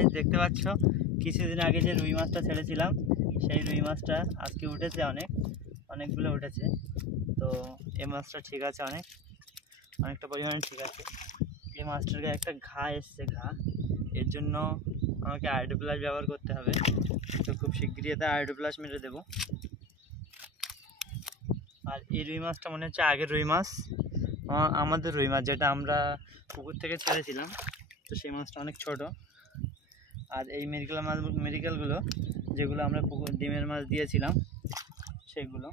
গাইস দেখতে পাচ্ছ কিছুদিন আগে যে রুই মাছটা ছেড়েছিলাম সেই রুই মাছটা আজকে উঠেছে, অনেকগুলো উঠেছে। তো এই মাছটা ঠিক আছে, অনেকটা পরিমাণে ঠিক আছে। এই মাছটার গায়ে একটা ঘা এসছে, এর জন্য আমাকে আয়োডো প্লাস ব্যবহার করতে হবে। তো খুব শিগগিরই এতে আয়োডো প্লাস মেরে দেবো। আর এই রুই মাছটা মনে হচ্ছে আগের রুই মাছ, আমাদের রুই মাছ যেটা আমরা পুকুর থেকে ছেড়েছিলাম। তো সেই মাছটা অনেক ছোট। আর এই মেডিকেলগুলো যেগুলো আমরা পুকুর ডিমের মাছ দিয়েছিলাম সেগুলো।